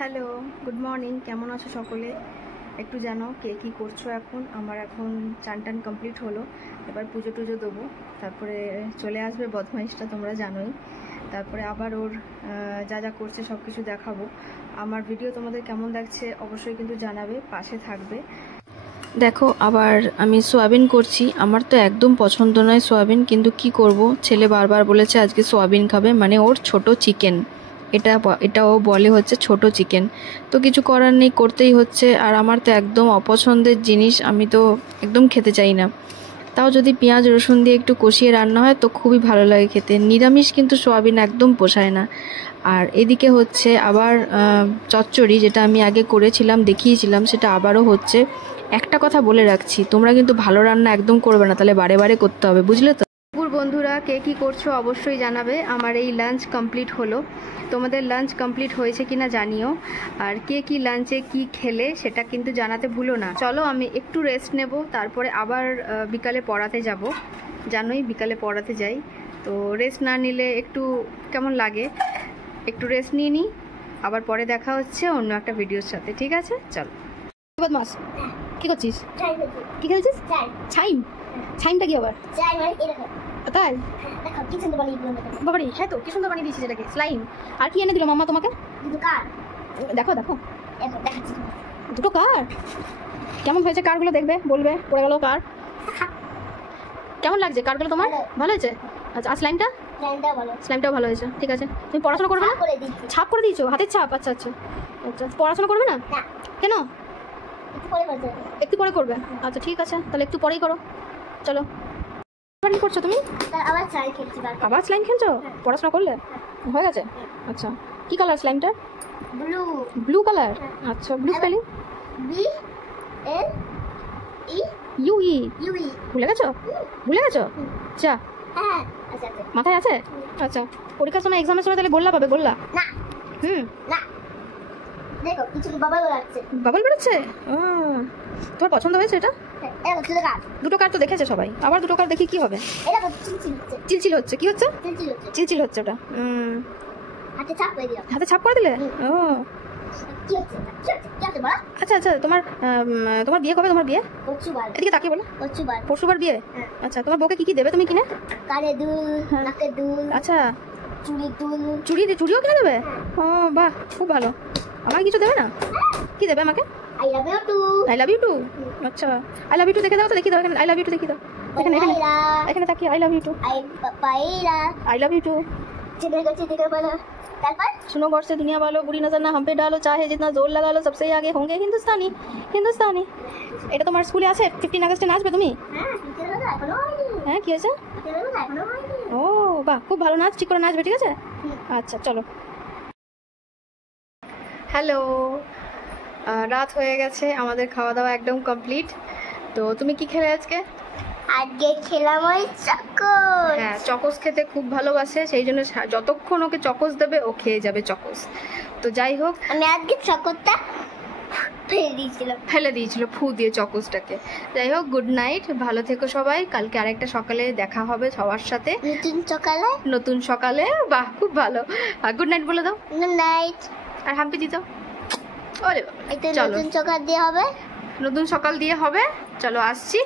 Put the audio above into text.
Hello, good morning. কেমন আছো সকলে? একটু জানো কে কী করছো এখন? আমার এখন চান টান কমপ্লিট হলো, এবার পুজো টুজো দেবো, তারপরে চলে আসবে বদমাইশটা, তোমরা জানোই। তারপরে আবার ওর যা যা করছে সব কিছু দেখাবো। আমার ভিডিও তোমাদের কেমন লাগছে অবশ্যই কিন্তু জানাবে, পাশে থাকবে। দেখো, আবার আমি সোয়াবিন করছি। আমার তো একদম পছন্দ নয় সোয়াবিন, কিন্তু কি করব, ছেলে বারবার বলেছে আজকে সোয়াবিন খাবে, মানে ওর ছোট চিকেন, এটাও বলে হচ্ছে ছোট চিকেন। তো কিছু করার নেই, করতেই হচ্ছে। আর আমার তো একদম অপছন্দের জিনিস, আমি তো একদম খেতে চাই না। তাও যদি পেঁয়াজ রসুন দিয়ে একটু কষিয়ে রান্না হয় তো খুবই ভালো লাগে খেতে। নিরামিষ কিন্তু সোয়াবিন একদম পোষায় না। আর এদিকে হচ্ছে আবার চচ্চড়ি, যেটা আমি আগে করেছিলাম, দেখিয়েছিলাম, সেটা আবারও হচ্ছে। একটা কথা বলে রাখছি, তোমরা কিন্তু ভালো রান্না একদম করবে না, তাহলে বারে বারে করতে হবে, বুঝলে তো? বন্ধুরা, কে কী করছো অবশ্যই জানাবে। আমার এই লাঞ্চ কমপ্লিট হলো, তোমাদের লাঞ্চ কমপ্লিট হয়েছে কিনা জানিও। আর কে কী লাঞ্চে কি খেলে সেটা কিন্তু জানাতে ভুলো না। চলো আমি একটু রেস্ট নেব, তারপরে আবার বিকালে পড়াতে যাব। জানোই বিকালে পড়াতে যাই, তো রেস্ট না নিলে একটু কেমন লাগে। একটু রেস্ট নিয়ে নিই, আবার পরে দেখা হচ্ছে অন্য একটা ভিডিওর সাথে, ঠিক আছে? চলো। বদমাস, কি করছিস? কি খেলছিস? ছাইম? ছাইমটা কি আবার? তাই বাবারি, হ্যাঁ তো কি সুন্দর বানিয়ে দিয়েছিস এটাকে, স্লাইম। আর কি এনে দিল মাম্মা তোমাকে? দেখো দেখো, দুটো কার। কেমন হয়েছে কারগুলো? দেখবে, বলবে পড়ে গেল কার। কেমন লাগছে কারগুলো তোমার? ভালো হয়েছে? আচ্ছা, আর স্লাইমটাও ভালো হয়েছে, ঠিক আছে। তুমি পড়াশোনা করবে না? ছাপ করে দিয়েছো, হাতের ছাপ? আচ্ছা আচ্ছা আচ্ছা, পড়াশোনা করবে না কেন? একটু পরে করবে? আচ্ছা ঠিক আছে, তাহলে একটু পরেই করো। চলো। কি করছো তুমি? আবার স্লাইম খেলছো? পড়াশোনা করলে হয়ে গেছে? আচ্ছা, কি কালার স্লাইমটা? Blue colour? আচ্ছা, ব্লু স্পেলিং? ভুলে গেছো? আচ্ছা, মাথায় আছে? আচ্ছা, পরীক্ষার সময় এক্সামের সময় তাহলে গোল্লা পাবে, গোল্লা। বাবল বেরোচ্ছে? তোমার পছন্দ হয়েছে এটা? দুটো কার তো দেখেছে সবাই, আবার দুটো কার দেখি কি হবে? চিলচিল হচ্ছে। কি হচ্ছে? চিলচিল হচ্ছে ওটা। হাতে ছাপ করে দিলে? ও আচ্ছা আচ্ছা, তোমার বিয়ে কবে? তোমার বিয়ে এদিকে তাকিয়ে বলো। পরশুবার বিয়ে? আচ্ছা, তোমার বউকে কি কি দেবে তুমি কিনে? আচ্ছা, চুড়িও কিনে দেবে? ও বাহ, খুব ভালো। আমাকে কিছু দেবে না? কি দেবে আমাকে? I love you too. আচ্ছা, আই লাভ ইউ টু দেখে দাও তো, দেখি দাও, এখানে আই লাভ ইউ টু দেখি দাও। এখানে এখানে এখানে তাকিয়ে I love you too. I love you too. सुनो गौर से दुनिया वालों, बुरी नजर ना हम पे डालो, चाहे जितना जोर लगा लो, सबसे आगे होंगे हिंदुस्तानी। এটা তোমার স্কুলে আছে? 15 আগস্টে নাচবে তুমি? হ্যাঁ, কি হয়েছে? ও বাহ, খুব ভালো নাচ, ঠিক করে নাচবে, ঠিক আছে? আচ্ছা চলো। হ্যালো, রাত হয়ে গেছে, আমাদের খাওয়া দাওয়া একদম কমপ্লিট। তো তুমি কি খেলে আজকে? আজকে খেলাম ওই চকোস। হ্যাঁ, চকোস খেতে খুব ভালোবাসে, সেই জন্য যতক্ষণ ওকে চকোস দেবে ও খেয়ে যাবে চকোস। তো যাই হোক, আমি আজকে চকোসটা ফেলে দিয়েছিল ফু দিয়ে চকোসটাকে। যাই হোক, গুড নাইট, ভালো থেকো সবাই। কালকে আরেকটা সকালে দেখা হবে সবার সাথে, নতুন সকালে। বাহ, খুব ভালো। গুড নাইট বলে দাও। Good night. আর হাম্পি দিত। ওরে বাবা, নতুন সকাল দিয়ে হবে। নতুন সকাল দিয়ে হবে। চলো, আসছি।